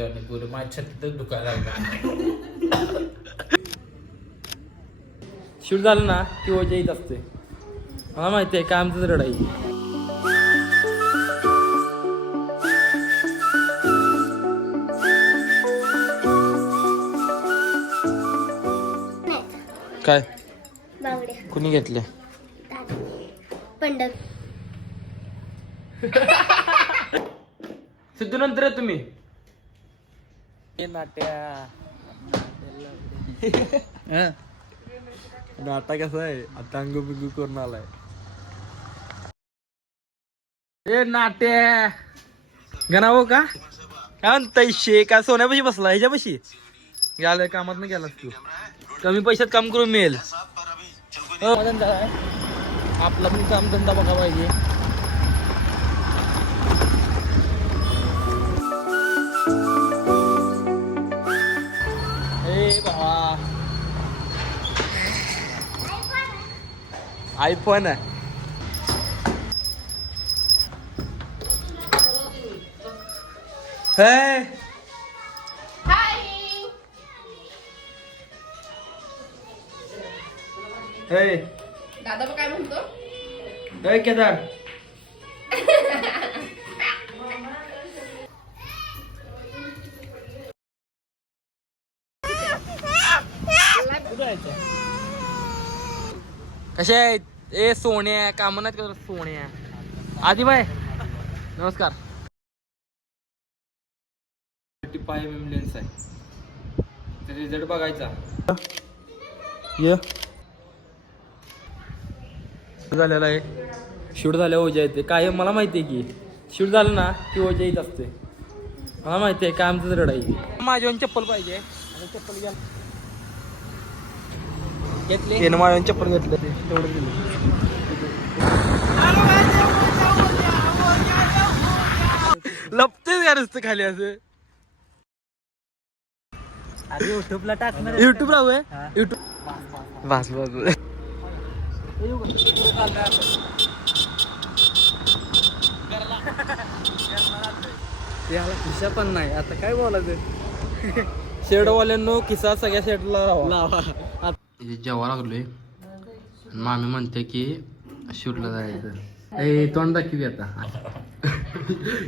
जेवण पुढे माझ्या छातीतच दुखायला लागलं. शूट झालं ना की ओजा येत असते. मला माहिती आहे काय आमचं रडाई. काय बांगड्या कुणी घेतले? पंडत सिद्धू नंतर आहे तुम्ही. नाट्या नाटा कसा आहे आता अंगू बिंगू करून आलाय. ए नाट्या गणावं का काय म्हणताय शे का सोन्यापाशी बसला ह्याच्यापाशी गेलाय कामात नाही गेलास तू. कमी पैशात काम करून मिळेल. आपला पण काम धंदा बघा पाहिजे. ए भावा आयफोन आहे. हे हे दादा काय म्हणतो? हे केदार कशा आहेत? ए सोन्या काम नाहीत का सोन्या? आधी बाय नमस्कार. 35 mm लेन्स आहे. तर रिझल्ट बघायचा. ये झालेला आहे. शूट झाल्यावर ओजा येते काय मला माहिती आहे की शूट झालं ना की ओजा येत असते. मला माहिती आहे काय आमचं रडाई. माझ्यावर चप्पल पाहिजे. चप्पल घ्या घेतले माझ्यावर चप्पल घेतलं तेवढं दिलं. लपतेच का नुसतं खाली असं. अरे युट्यूबला टाकणार युट्यूब राहू युट्यूब बस बस. याला खिसा पण नाही आता काय बोलायचं. शेडवाल्यांनो किस्सा सगळ्या शेडला लावा. जेव्हा लागलोय मामी म्हणते की शूटला जायचं. ए तोंड दाखवी आता.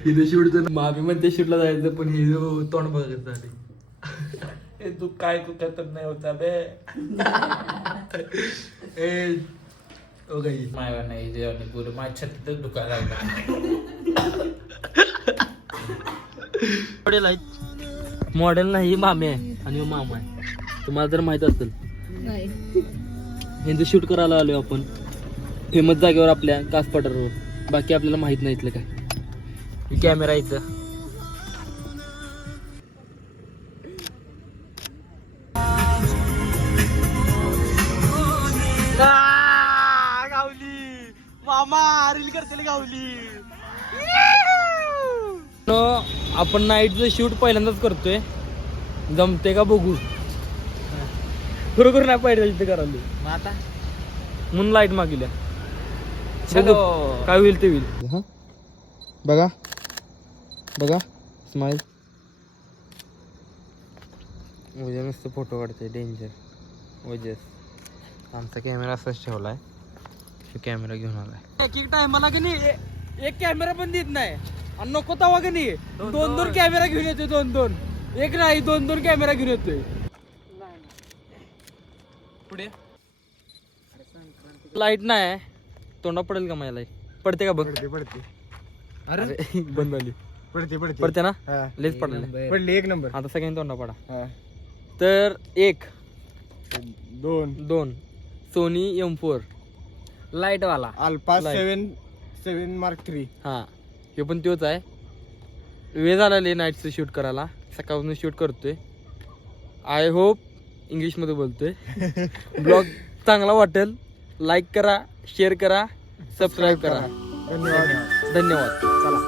इथे शूटचं मामी म्हणते शूटला जायचं पण हे तोंड बघत झाले. तू काय करत नाही होता बे. ए ओ गाई मायवा नाही जेवण पुढे माझ्या छातीतच दुखायला लागलं. मॉडेल आहेत. मॉडेल नाही मामे आहे आणि मामा आहे. तुम्हाला तर माहित असेल. यांचं शूट करायला आलोय आपण फेमस जागेवर आपल्या कास पठारावर. बाकी आपल्याला माहित नाही इथलं काय. कॅमेरा इथं गावली मामा रील करते गावली. आपण नाईटचं शूट पहिल्यांदाच करतोय. जमते का बघू. खरोखर नाही पाहिजे तिथे करायला आता म्हणून लाईट मागल्या. काय होईल ते होईल. हा बघा बघा स्माइल. उद्या नुसतं फोटो काढते डेंजर. वजस आमचा कॅमेरा असाच ठेवलाय. कॅमेरा घेऊन आलाय. एक टायमाला का नाही एक कॅमेरा पण देत नाही आणि नको तवा का नाही दोन कॅमेरा घेऊन येतोय. दोन एक नाही दोन कॅमेरा घेऊन येतोय. पुढे लाईट नाही तोंडा पडेल का मला. पडते का बघ. पडते अरे बंद झाली. पडते ना लेच पडले. पडली एक नंबर. आता सगळ्यांनी तोंडा पडा. तर 1 2 सोनी M4 लाईट वाला अल्फा Light. 7 Mark 3. हा हे पण तोच आहे. वेळ झाला नाईटचं शूट करायला. सकाळपासून शूट करतोय. आय होप इंग्लिशमध्ये बोलतोय. ब्लॉग चांगला वाटेल. लाईक करा शेअर करा सबस्क्राईब करा. धन्यवाद. धन्यवाद. चला.